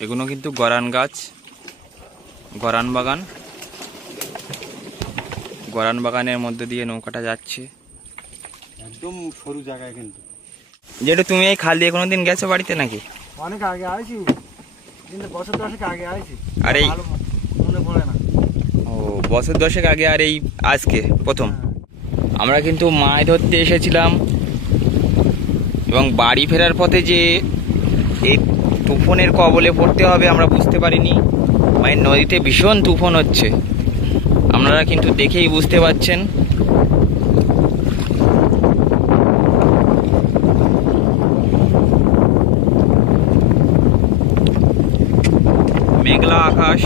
এগুলো কিন্তু গরান গাছ গরান বাগান। গরান বাগানের মধ্যে দিয়ে নৌকাটা যাচ্ছে। একদম সরু জায়গায় কিন্তু। যেটা তুমি এই খাল দিয়ে কোনোদিন গেছো বাড়িতে নাকি? অনেক আগে আইছি। কিন্তু বছর দশেক আগে আইছি। আর এই- মনে পড়ে না। ও বছর দশেক আগে আর এই আজকে প্রথম। আমরা কিন্তু মাছ ধরতে এসেছিলাম। এবং বাড়ি ফেরার পথে যে এই তুফনের কবলে পড়তে হবে, আমরা বুঝতে পারিনি। মানে নদীতে ভীষণ তুফন হচ্ছে। আপনারা কিন্তু দেখেই বুঝতে পারছেন মেঘলা আকাশ।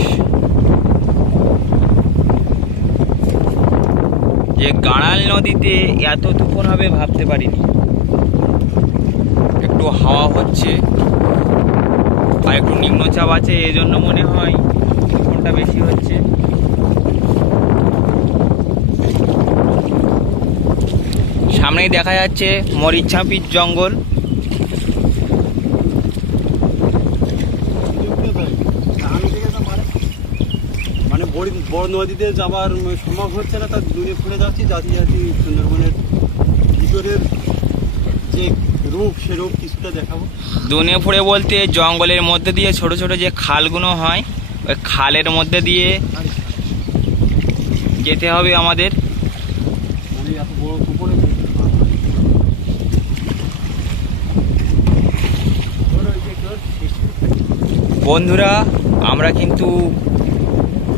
যে গাড়াল নদীতে এত তুফান হবে ভাবতে পারিনি। একটু হাওয়া হচ্ছে। আর একটু নিম্নচাপ আছে এই জন্য মনে হয় তুফানটা বেশি হচ্ছে। সামনেই দেখা যাচ্ছে মরিচাপির জঙ্গল। মানে মানে বড় নদীতে যাওয়ার সম্ভব হচ্ছে না, তার দূরে ফুলে যাচ্ছি যাচ্ছি যাচ্ছি সুন্দরবনের ভিতরের যে রূপ সে রূপ কিছুটা দেখাবো। দুনিয়া ফুড়ে বলতে জঙ্গলের মধ্যে দিয়ে ছোট ছোট যে খালগুলো হয় ওই খালের মধ্যে দিয়ে যেতে হবে আমাদের। মানে বন্ধুরা আমরা কিন্তু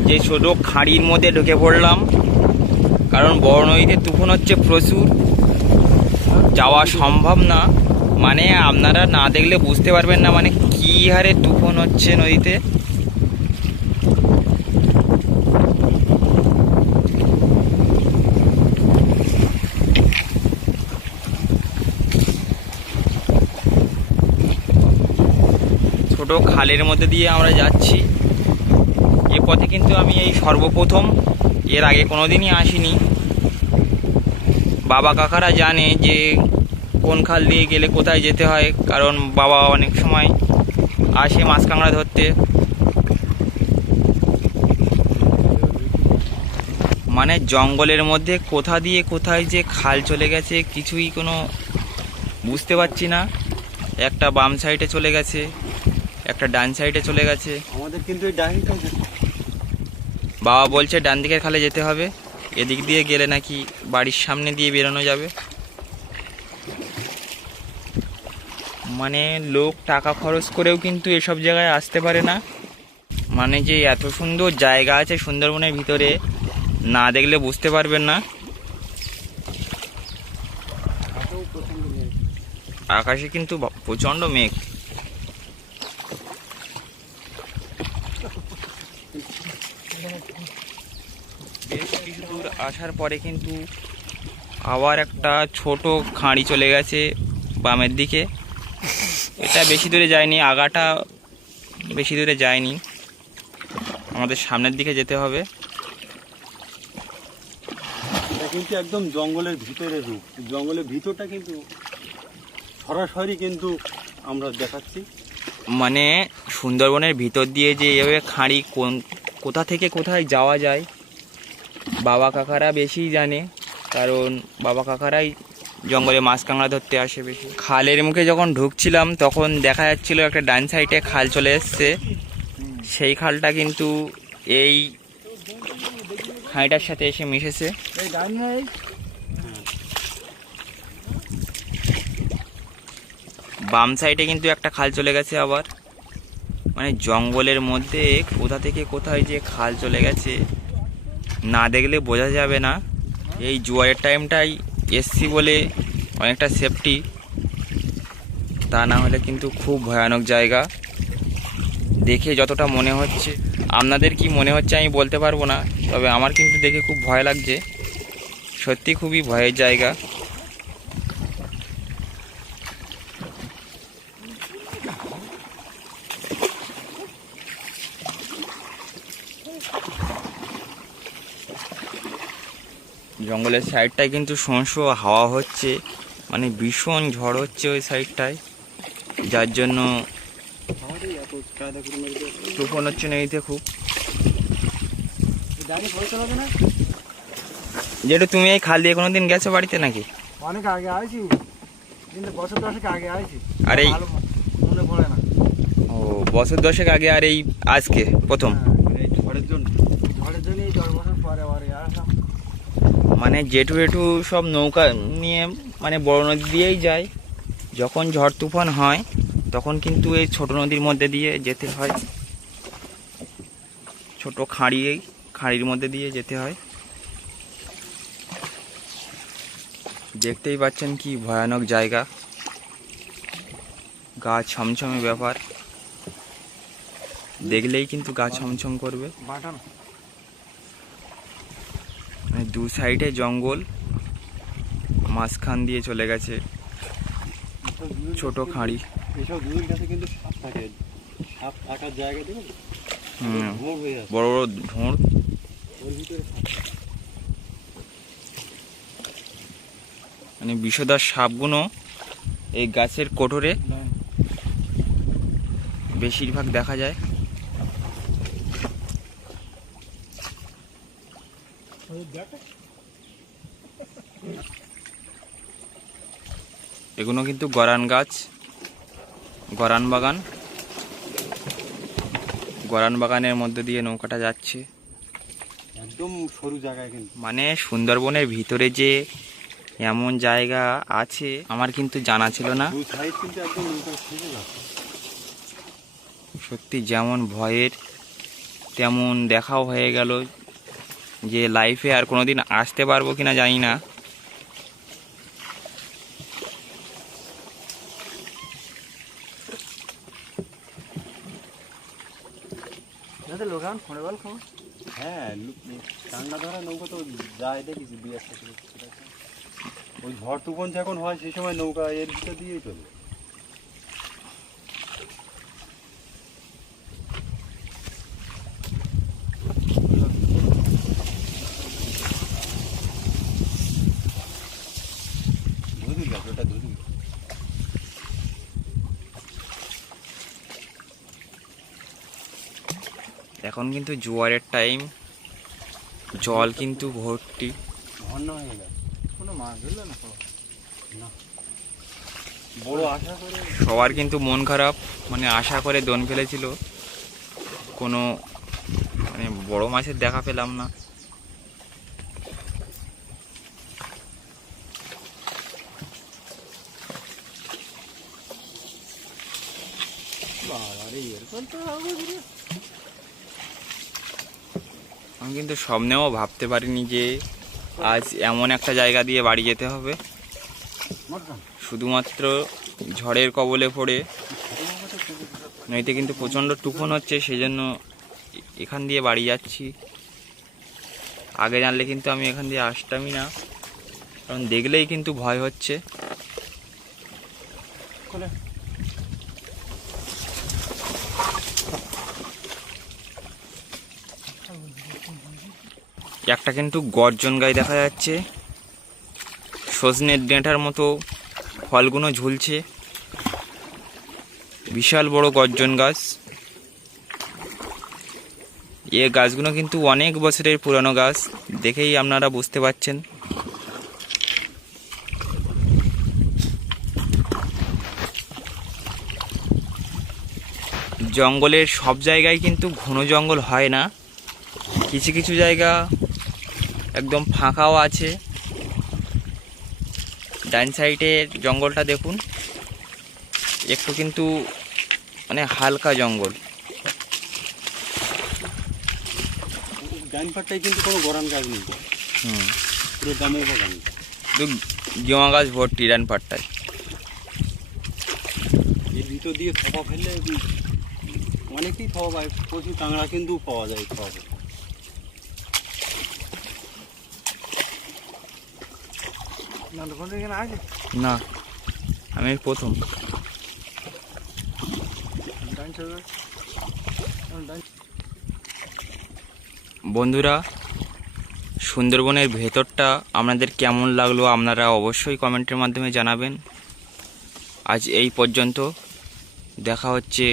যে ছোট খাঁড়ির মধ্যে ঢুকে পড়লাম কারণ বড় নদীতে তুফান হচ্ছে প্রচুর। যাওয়া সম্ভব না। মানে আপনারা না দেখলে বুঝতে পারবেন না মানে কী হারে তুফান হচ্ছে নদীতে। ছোট খালের মধ্যে দিয়ে আমরা যাচ্ছি। এ পথে কিন্তু আমি এই সর্বপ্রথম, এর আগে কোনোদিনই আসিনি। বাবা কাকারা জানে যে কোন খাল দিয়ে গেলে কোথায় যেতে হয় কারণ বাবা অনেক সময় আসে মাছ কাঁকড়া ধরতে। মানে জঙ্গলের মধ্যে কোথা দিয়ে কোথায় যে খাল চলে গেছে কিছুই কোনো বুঝতে পারছি না। একটা বাম সাইডে চলে গেছে একটা ডান সাইডে চলে গেছে। আমাদের কিন্তু বাবা বলছে ডান দিকের খালে যেতে হবে। এদিক দিয়ে গেলে নাকি বাড়ির সামনে দিয়ে বেরোনো যাবে? মানে লোক টাকা খরচ করেও কিন্তু এসব জায়গায় আসতে পারে না। মানে যে এত সুন্দর জায়গা আছে সুন্দরবনের ভিতরে, না দেখলে বুঝতে পারবেন না। আকাশে কিন্তু প্রচণ্ড মেঘ বেশ কিছু দূর আসার পরে কিন্তু আবার একটা ছোট খাঁড়ি চলে গেছে বামের দিকে। এটা বেশি দূরে যায়নি আগাটা বেশি দূরে যায়নি। আমাদের সামনের দিকে যেতে হবে। এটা কিন্তু একদম জঙ্গলের ভিতরের রূপ। জঙ্গলের ভিতরটা কিন্তু সরাসরি কিন্তু আমরা দেখাচ্ছি। মানে সুন্দরবনের ভিতর দিয়ে যে এভাবে খাঁড়ি কোন কোথা থেকে কোথায় যাওয়া যায় বাবা কাকারা বেশি জানে কারণ বাবা কাকারাই জঙ্গলে মাছ কাঁকড়া ধরতে আসে বেশি। খালের মুখে যখন ঢুকছিলাম তখন দেখা যাচ্ছিল একটা ডান সাইডে খাল চলে এসছে। সেই খালটা কিন্তু এই খাঁড়িটার সাথে এসে মিশেছে। বাম সাইডে কিন্তু একটা খাল চলে গেছে আবার। মানে জঙ্গলের মধ্যে কোথা থেকে কোথায় যে খাল চলে গেছে না দেখলে বোঝা যাবে না। এই জোয়ারের টাইমটাই এসছি বলে অনেকটা সেফটি তা না হলে কিন্তু খুব ভয়ানক জায়গা। দেখে যতটা মনে হচ্ছে, আপনাদের কি মনে হচ্ছে আমি বলতে পারব না, তবে আমার কিন্তু দেখে খুব ভয় লাগছে। সত্যি খুবই ভয়ের জায়গা। জঙ্গলের সাইডটায় কিন্তু শোঁসো হাওয়া হচ্ছে। মানে ভীষণ ঝড় হচ্ছে ওই সাইডটায়। যার জন্য তুফান হচ্ছে নদীতে খুব যেটা তুমি এই খাল দিয়ে কোনোদিন গেছো বাড়িতে নাকি? অনেক আগে আইছি। কিন্তু বছর দশেক আগে আইছি। আর এই মনে পড়ে না। ও বছর দশেক আগে আর এই আজকে প্রথম হ্যাঁ, এই ঝড়ের জন্য ঝড়ের জন্যই দশ বছর পরে আবার আসলাম মানে জেঠু এটু সব নৌকা নিয়ে মানে বড় নদী দিয়েই যায়। যখন ঝড় তুফান হয়, তখন কিন্তু এই ছোট নদীর মধ্যে দিয়ে যেতে হয়। ছোট খাঁড়ি খাঁড়ির মধ্যে দিয়ে যেতে হয়। দেখতেই পাচ্ছেন কি ভয়ানক জায়গা। গা ছমছমে ব্যাপার। দেখলেই কিন্তু গা ছমছম করবে। দু সাইডে জঙ্গল মাঝখান দিয়ে চলে গেছে ছোট খাঁড়ি। বড় বড় ঢোঁড়। মানে বিষধর সাপগুলো এই গাছের কোটরে বেশিরভাগ দেখা যায়। এগুলো কিন্তু গরান গাছ গরান বাগান। গরান বাগানের মধ্যে দিয়ে নৌকাটা যাচ্ছে। একদম সরু জায়গায় কিন্তু। মানে সুন্দরবনের ভিতরে যে এমন জায়গা আছে আমার কিন্তু জানা ছিল না। সত্যি যেমন ভয়ের তেমন দেখাও হয়ে গেল। যে লাইফে আর কোনোদিন আসতে পারব কিনা জানি না। হ্যাঁ ধরা নৌকা তো যায় দেখেছি একটা ওই ঝড় তুফান যখন হয় সেই সময় নৌকা এর ভিতর দিয়েই চলে। এখন কিন্তু জোয়ারের টাইম জল কিন্তু ভর্তি। হয়ে গেছে কোনো মাছ ধরলে না বড় আশা করে সবার কিন্তু মন খারাপ মানে আশা করে দন ফেলেছিল। কোনো মানে বড় মাছের দেখা পেলাম না। বাবা রে এরকম তো হবে রে। আমি কিন্তু স্বপ্নেও ভাবতে পারিনি যে আজ এমন একটা জায়গা দিয়ে বাড়ি যেতে হবে। শুধুমাত্র ঝড়ের কবলে পড়ে। নইতে কিন্তু প্রচণ্ড তুফান হচ্ছে সেই জন্য এখান দিয়ে বাড়ি যাচ্ছি। আগে জানলে কিন্তু আমি এখান দিয়ে আসতামই না, কারণ দেখলেই কিন্তু ভয় হচ্ছে। একটা কিন্তু গর্জন গায়ে দেখা যাচ্ছে। সজনের ডেঁটার মতো ফলগুলো ঝুলছে। বিশাল বড় গর্জন গাছ। এ গাছগুলো কিন্তু অনেক বছরের পুরানো গাছ, দেখেই আপনারা বুঝতে পারছেন। জঙ্গলের সব জায়গায় কিন্তু ঘন জঙ্গল হয় না। কিছু কিছু জায়গা একদম ফাঁকাও আছে। ডান সাইডের জঙ্গলটা দেখুন। একটু কিন্তু মানে হালকা জঙ্গল। ডাইন কিন্তু কোনো গরম গাছ নেই। হুম। পুরো দামে বাগান শুধু জমা গাছ ভর্তি ডান পাটটায়। এর ভিতর দিয়ে থপা ফেললে অনেকেই থপা পায় প্রচুর কাঁকড়া কিন্তু পাওয়া যায় থপা না, আমি প্রথম। বন্ধুরা, সুন্দরবনের ভেতরটা আপনাদের কেমন লাগল আপনারা অবশ্যই কমেন্টের মাধ্যমে জানাবেন। আজ এই পর্যন্ত, দেখা হচ্ছে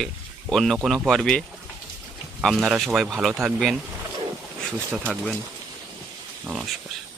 অন্য কোনো পর্বে। আপনারা সবাই ভালো থাকবেন, সুস্থ থাকবেন। নমস্কার।